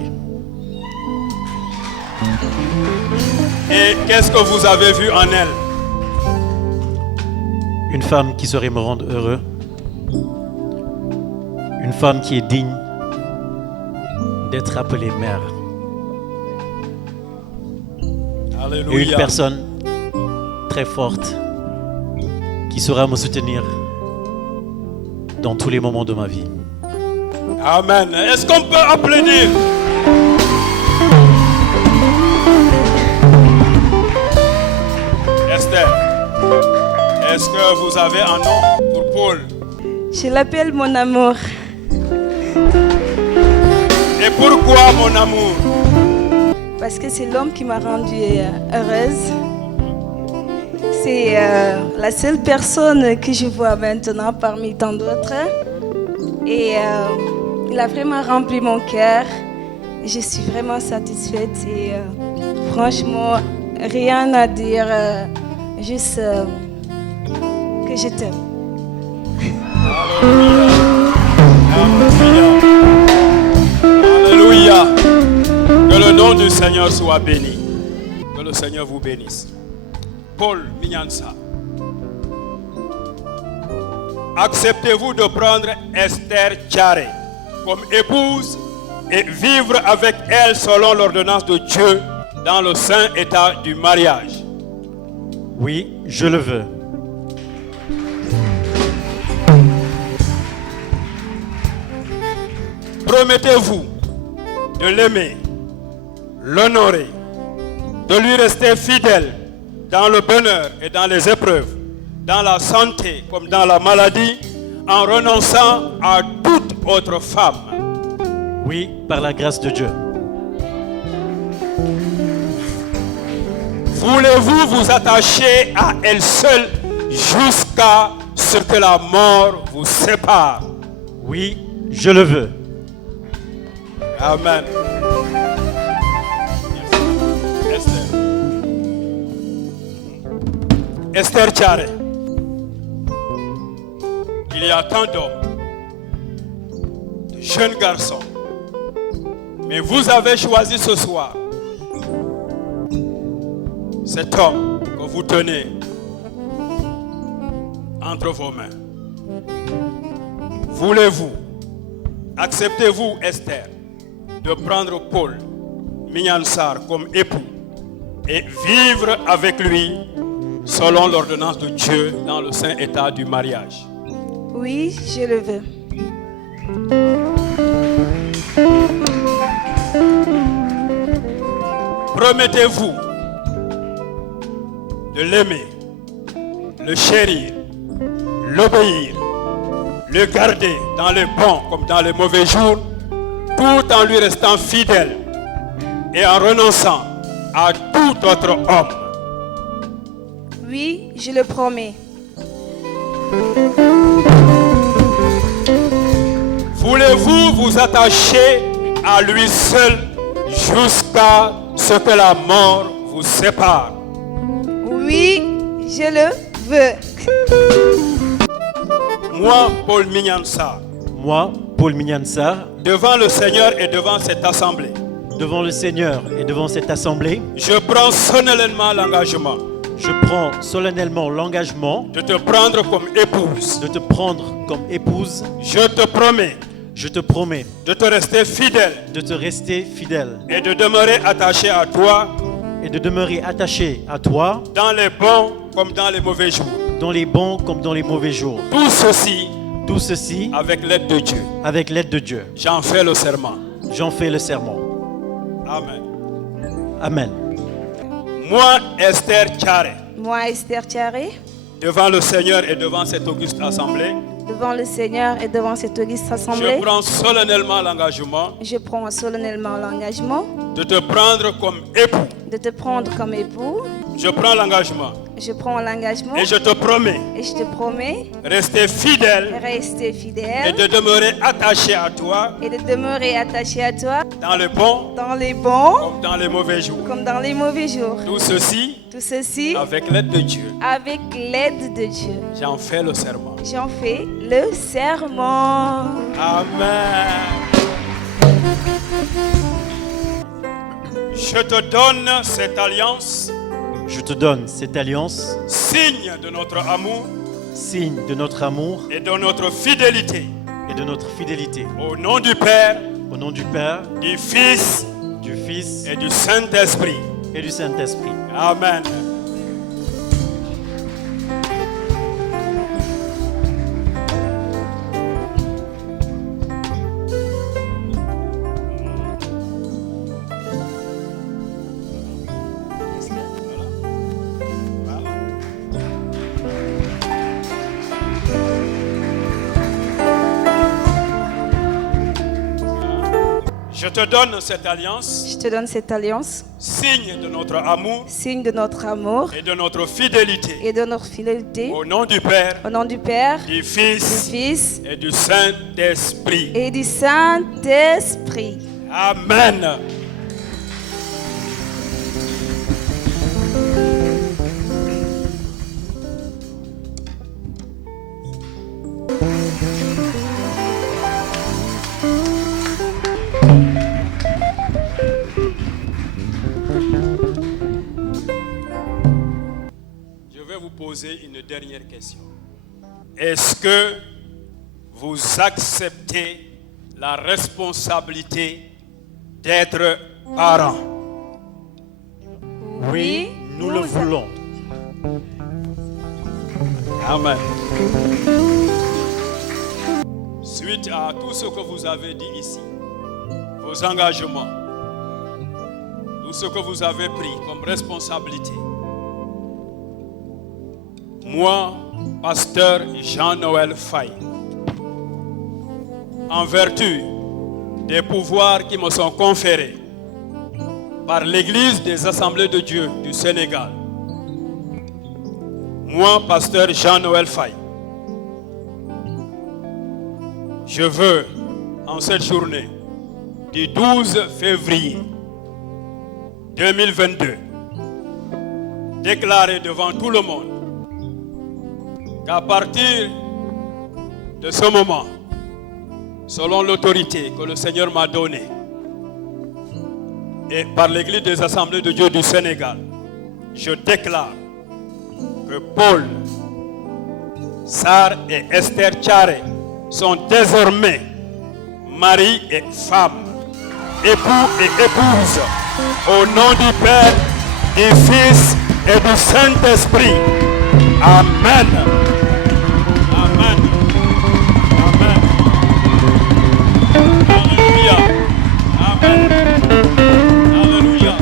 Et qu'est-ce que vous avez vu en elle? Une femme qui saurait me rendre heureux. Une femme qui est digne d'être appelée mère. Alléluia. Et une personne très forte qui saura me soutenir dans tous les moments de ma vie. Amen. Est-ce qu'on peut applaudir? Esther, est-ce que vous avez un nom pour Paul? Je l'appelle mon amour. Et pourquoi mon amour? Parce que c'est l'homme qui m'a rendue heureuse. C'est la seule personne que je vois maintenant parmi tant d'autres. Et il a vraiment rempli mon cœur. Je suis vraiment satisfaite et franchement, rien à dire, juste que je t'aime. Alléluia. Que le nom du Seigneur soit béni. Que le Seigneur vous bénisse. Paul Minyansa, acceptez-vous de prendre Esther Tchare comme épouse et vivre avec elle selon l'ordonnance de Dieu dans le saint état du mariage? Oui, je le veux. Promettez-vous de l'aimer, l'honorer, de lui rester fidèle dans le bonheur et dans les épreuves, dans la santé comme dans la maladie, en renonçant à toute autre femme? Oui, par la grâce de Dieu. Voulez-vous vous attacher à elle seule jusqu'à ce que la mort vous sépare? Oui, je le veux. Amen. Esther Tchare, il y a tant d'hommes, de jeunes garçons, mais vous avez choisi ce soir cet homme que vous tenez entre vos mains. Voulez-vous, acceptez-vous, Esther, de prendre Paul Minyansar comme époux et vivre avec lui selon l'ordonnance de Dieu dans le saint état du mariage? Oui, je le veux. Promettez-vous de l'aimer, le chérir, l'obéir, le garder dans les bons comme dans les mauvais jours, tout en lui restant fidèle et en renonçant à tout autre homme? Oui, je le promets. Voulez-vous vous attacher à lui seul jusqu'à ce que la mort vous sépare? Oui, je le veux. Moi, Paul Minyansar, Moi, Paul Minyansar, devant le Seigneur et devant cette assemblée, devant le Seigneur et devant cette assemblée, je prends solennellement l'engagement je prends solennellement l'engagement de te prendre comme épouse. de te prendre comme épouse. Je te promets Je te promets de te rester fidèle de te rester fidèle et de demeurer attaché à toi et de demeurer attaché à toi dans les bons comme dans les mauvais jours. dans les bons comme dans les mauvais jours. Tout ceci avec l'aide de Dieu. Avec l'aide de Dieu. J'en fais le serment. J'en fais le serment. Amen. Amen. Moi, Esther Tchare, Moi, Esther Tchare, devant le Seigneur et devant cette auguste assemblée, devant le Seigneur et devant cette auguste assemblée, je prends solennellement l'engagement je prends solennellement l'engagement de te prendre comme époux. de te prendre comme époux. Je prends l'engagement Je prends l'engagement et je te promets rester fidèle rester fidèle et de demeurer attaché à toi dans les bons comme dans les mauvais jours. Tout ceci avec l'aide de Dieu. J'en fais le serment. Amen. Je te donne cette alliance. Je te donne cette alliance. Signe de notre amour. Signe de notre amour. Et de notre fidélité. Et de notre fidélité. Au nom du Père. Au nom du Père. Du Fils. Du Fils. Et du Saint-Esprit. Et du Saint-Esprit. Amen. Je te donne cette alliance. Je te donne cette alliance. Signe de notre amour. Signe de notre amour. Et de notre fidélité. Et de notre fidélité. Au nom du Père. Au nom du Père. Du Fils. Et du Saint-Esprit. Et du Saint-Esprit. Amen. Poser une dernière question. Est-ce que vous acceptez la responsabilité d'être parent? Oui, nous le voulons. Amen. Suite à tout ce que vous avez dit ici, vos engagements, tout ce que vous avez pris comme responsabilité, moi, pasteur Jean-Noël Faye, en vertu des pouvoirs qui me sont conférés par l'Église des Assemblées de Dieu du Sénégal, moi, pasteur Jean-Noël Faye, je veux, en cette journée du 12 février 2022, déclarer devant tout le monde qu'à partir de ce moment, selon l'autorité que le Seigneur m'a donnée et par l'Église des Assemblées de Dieu du Sénégal, je déclare que Paul, Sarr et Esther Tchare sont désormais mari et femme, époux et épouse, au nom du Père, du Fils et du Saint-Esprit. Amen. Amen. Amen. Alléluia. Amen. Alléluia.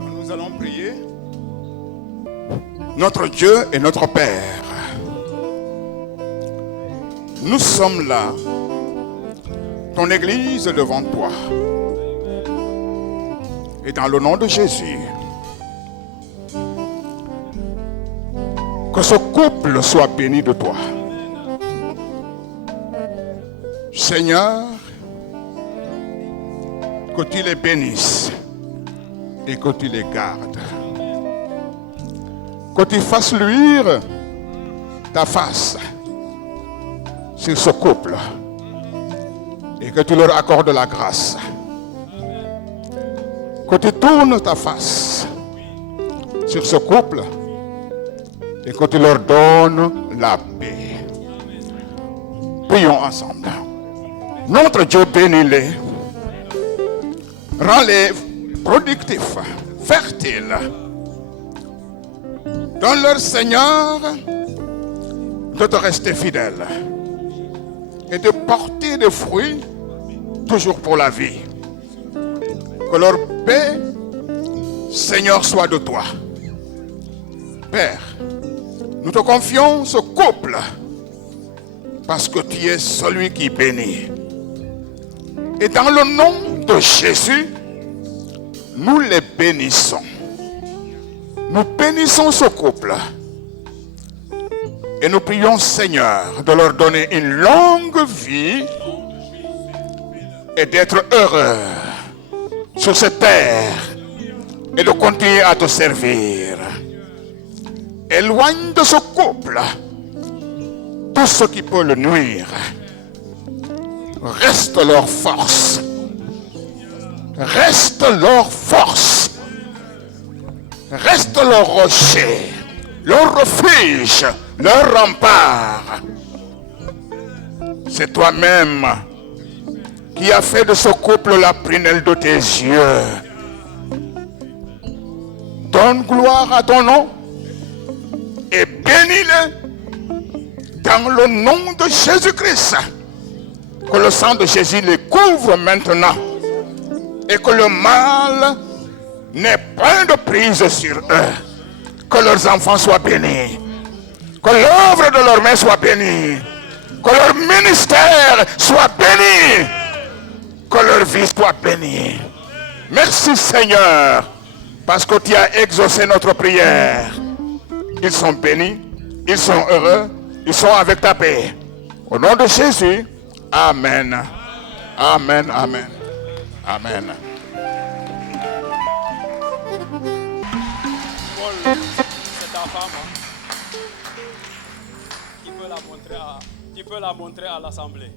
Nous allons prier. Notre Dieu et notre Père, nous sommes là, ton Église devant toi. Et dans le nom de Jésus, que ce couple soit béni de toi. Seigneur, que tu les bénisses et que tu les gardes. Que tu fasses luire ta face sur ce couple et que tu leur accordes la grâce. Que tu tournes ta face sur ce couple et que tu leur donnes la paix. Prions ensemble. Notre Dieu, bénis-les. Rends-les productifs, fertiles. Donne-leur, Seigneur, de te rester fidèle et de porter des fruits toujours pour la vie. Que leur paix, Seigneur, soit de toi. Père, nous te confions ce couple parce que tu es celui qui bénit. Et dans le nom de Jésus, nous les bénissons. Nous bénissons ce couple. Et nous prions, Seigneur, de leur donner une longue vie et d'être heureux sur cette terre et de continuer à te servir. Éloigne de ce couple tout ce qui peut le nuire. Reste leur force. Reste leur force. Reste leur rocher, leur refuge, leur rempart. C'est toi-même qui as fait de ce couple la prunelle de tes yeux. Donne gloire à ton nom et bénis-les dans le nom de Jésus-Christ. Que le sang de Jésus les couvre maintenant et que le mal n'ait point de prise sur eux. Que leurs enfants soient bénis. Que l'œuvre de leurs mains soit bénie. Que leur ministère soit béni. Que leur vie soit bénie. Merci Seigneur, parce que tu as exaucé notre prière. Ils sont bénis, ils sont heureux, ils sont avec ta paix. Au nom de Jésus, Amen. Amen, Amen, Amen. Paul, c'est ta femme. Tu peux la montrer à l'assemblée.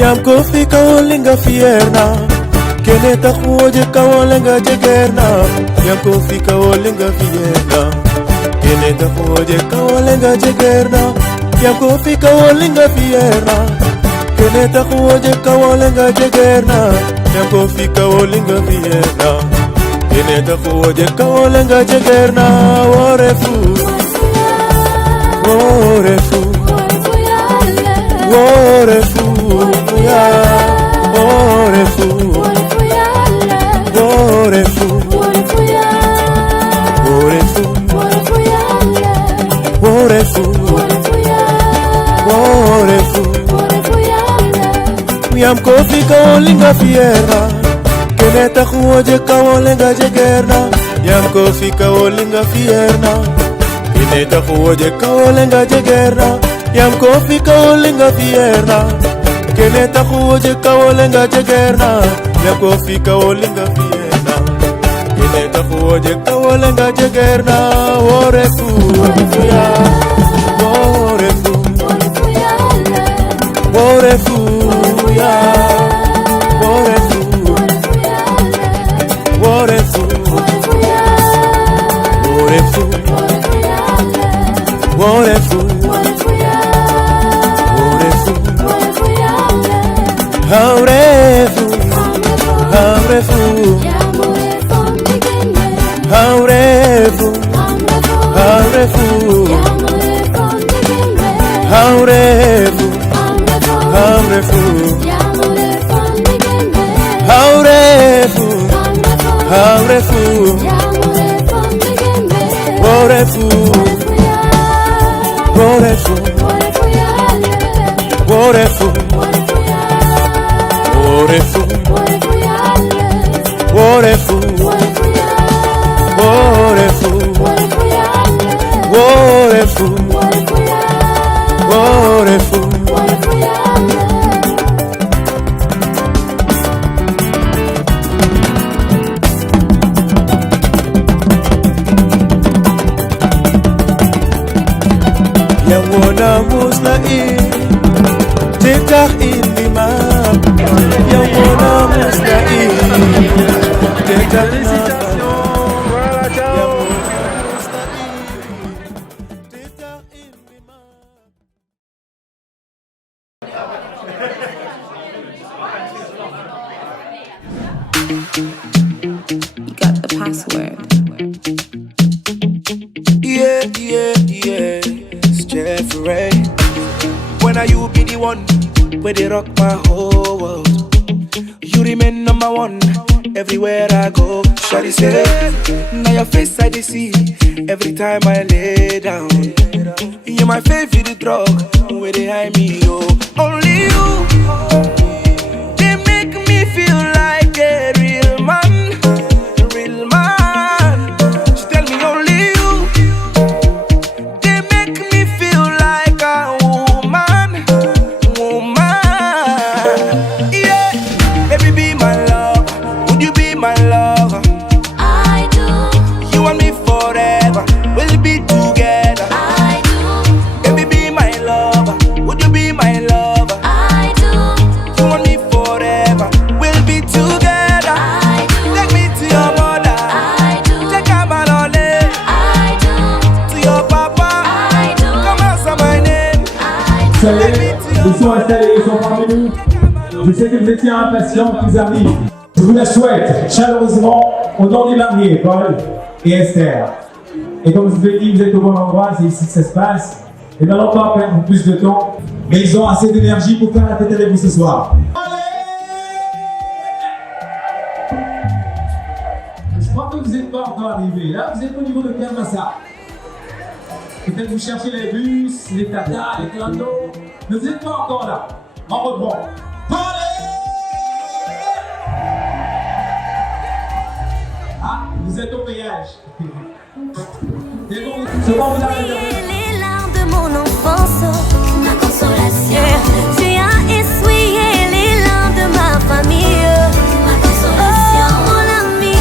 Yam kofi kawolinga fierna kene takuoje kawolinga jegerna Yam kofi kawolinga fierna kene takuoje kawolinga jegerna Yam kofi kawolinga fierna kene takuoje kawolinga jegerna Yam kofi kawolinga fierna kene takuoje kawolinga jegerna Worefu Worefu Worefu Worefu Worefu Worefu Yam kofi kawolinga fierna kene takuoje kawolinga jegerna Yam kofi kawolinga fierna kene takuoje kawolinga jegerna Yam kofi kawolinga fierna kene takuoje kawolinga jegerna Yam kofi kawolinga fierna kene takuoje kawolinga jegerna Worefu Worefu Worefu Worefu Worefu Worefu Worefu Haurefu, haurefu, haurefu, haurefu, haurefu, haurefu, haurefu, haurefu, worefu, worefu, worefu. Worefu, worefu, worefu, worefu, worefu. Yawona muslai, tikah inimam. Yawona muslai, tikah You got the password. Yeah, yeah, yeah. It's Jeffrey. When are you be the where they rock my whole world. You remain number one everywhere I go. Shawty say, now your face I dey see every time I lay down. You're my favorite drug, where they hide me, oh. Only you, they make me feel like a real man, a real man. She tell me only you, they make me feel like a woman, woman. Yeah, baby be my love, would you be my lover? I do. You and me forever, we'll be together. I do. Baby be my lover, would you be my lover? I do. You and me forever, we'll be together. I do. Take me to your mother. I do. Take a man on it. I do. To your papa. I do. Come answer my name. Ça y est, ils sont installés, ils sont parmi nous. Je sais que vous étiez impatients qu'ils arrivent. Je vous la souhaite chaleureusement au nom des mariés, Paul et Esther. Et comme je vous l'ai dit, vous êtes au bon endroit, c'est ici que ça se passe. Et bien, on va pas perdre plus de temps, mais ils ont assez d'énergie pour faire la fête avec vous ce soir. Je crois que vous n'êtes pas encore arrivés. Là, vous êtes au niveau de Kermassa. Peut-être vous cherchez les bus, les tatas, les clandos, mais vous n'êtes pas encore là. On reprend. Ah, vous êtes au péage. C'est bon, c'est bon, vous arrivez. Les larmes de mon enfance, ma consolation. Tu as essuyé les larmes de ma famille, ma consolation. Oh, mon ami,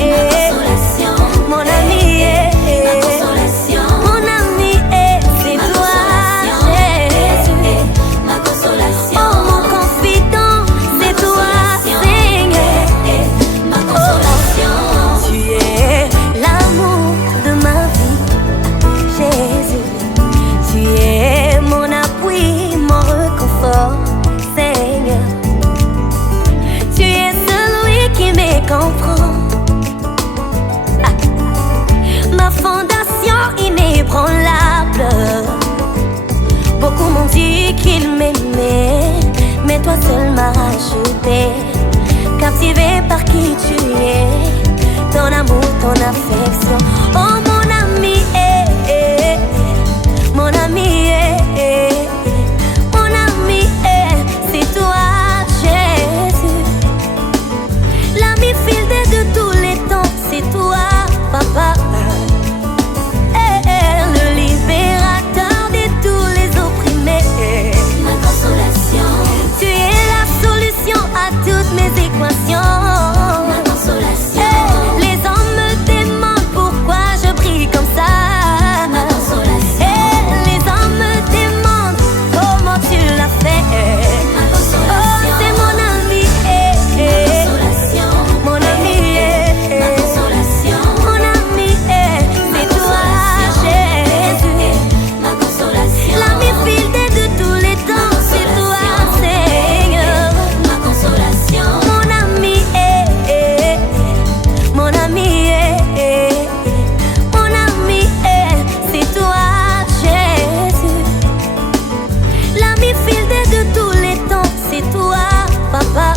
ma consolation. Mon ami, ma consolation. Mon ami, c'est toi, Jésus, ma consolation. Oh, mon confident, c'est toi, Seigneur, ma consolation. Tu es l'amour de ma vie, Jésus. Tu es mon appui, mon réconfort, Seigneur. Tu es celui qui me comprend. Ah. Ma fondation inébranlable. Beaucoup m'ont dit qu'ils m'aimaient, mais toi seul m'as racheté. Captivé par qui tu es, ton amour, ton affection. Oh mon ami, mon ami, mon ami, c'est toi, Jésus. L'ami fidèle de tous les temps, c'est toi, papa. Le libérateur de tous les opprimés, ma consolation. Tu es la solution à toutes mes équations, ma consolation. Les hommes me demandent pourquoi je brille comme ça, ma consolation. Les hommes me demandent comment tu l'as fait, ma consolation. Oh, c'est mon ami, ma consolation. Mon ami, ma consolation. Mon ami, c'est toi, Jésus, ma consolation. L'ami fidèle de tous les temps, c'est toi, Seigneur, ma consolation. Mon ami, mon ami, mon ami, c'est toi, Jésus. L'ami fidèle de tous les temps, c'est toi, papa.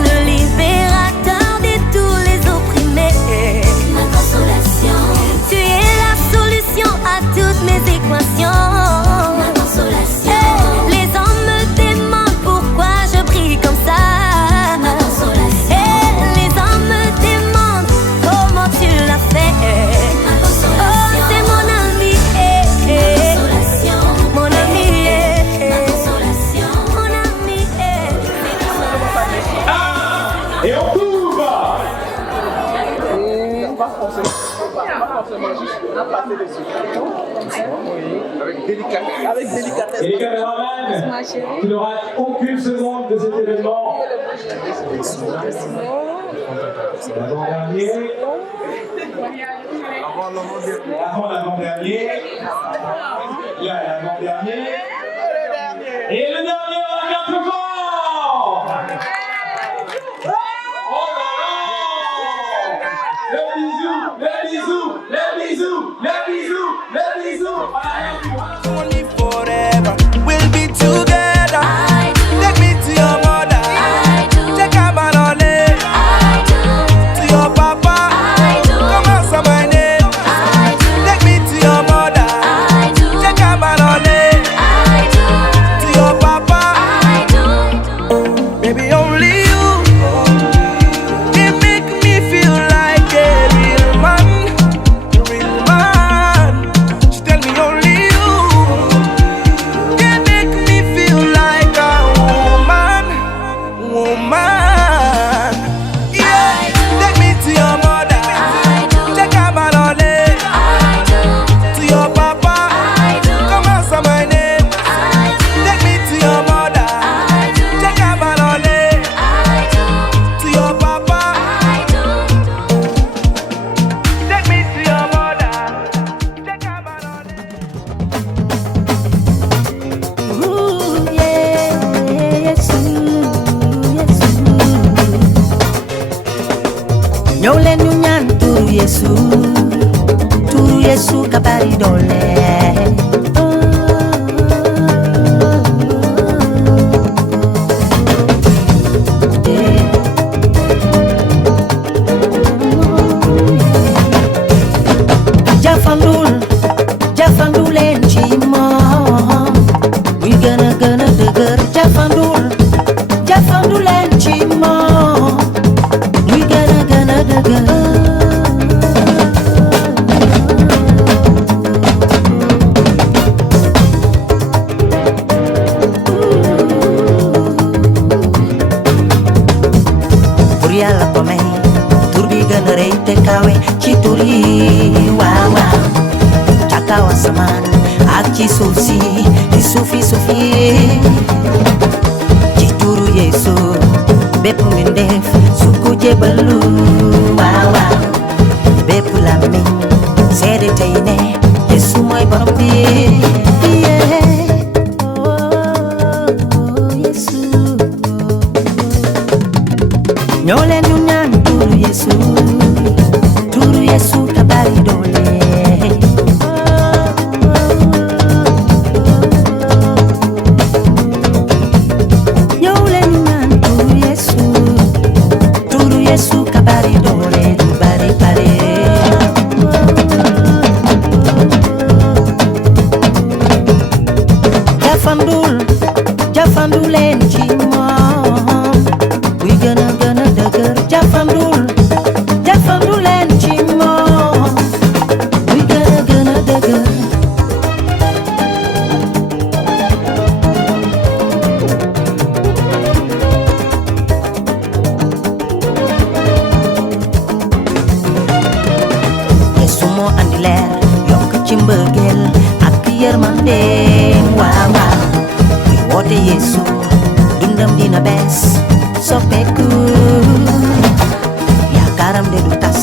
Le libérateur de tous les opprimés, ma consolation. Tu es la solution à toutes mes équations, ma consolation. Les hommes me demandent pourquoi je brille comme ça, ma consolation. Les hommes me demandent comment tu l'as fait, ma consolation. Oh, c'est mon ami, ma consolation. Mon ami, ma consolation. Mon ami, Et on couvre. Et les caméramans, tu n'auras aucune seconde de cet événement. L'avant-dernier. Avant l'avant-dernier. Il y a l'avant-dernier. Et le dernier, on a bien plus fort. Oh là là. Le bisou, le bisou, le bisou, le bisou, le bisou. Forever, we'll be bépp mbindeef su ko jébalu waaw waaw bépp làmmiñ seede tey ne Yesu mooy borom bi Yesu ñoo leen ñu ñaan turu Yesu ka bari doole ñoo leen ñu ñaan turu Yesu ka bari doole du bari bari jafandu leen ci moom buy gën a dëgër jafandu leen ci moom buy gën a dëgër Yesu moo andi leer yokk ci mbëggeel ak yërmandeem waaw waaw buy woote Yesu dundam dina bees soppeeku yaakaaram de du tas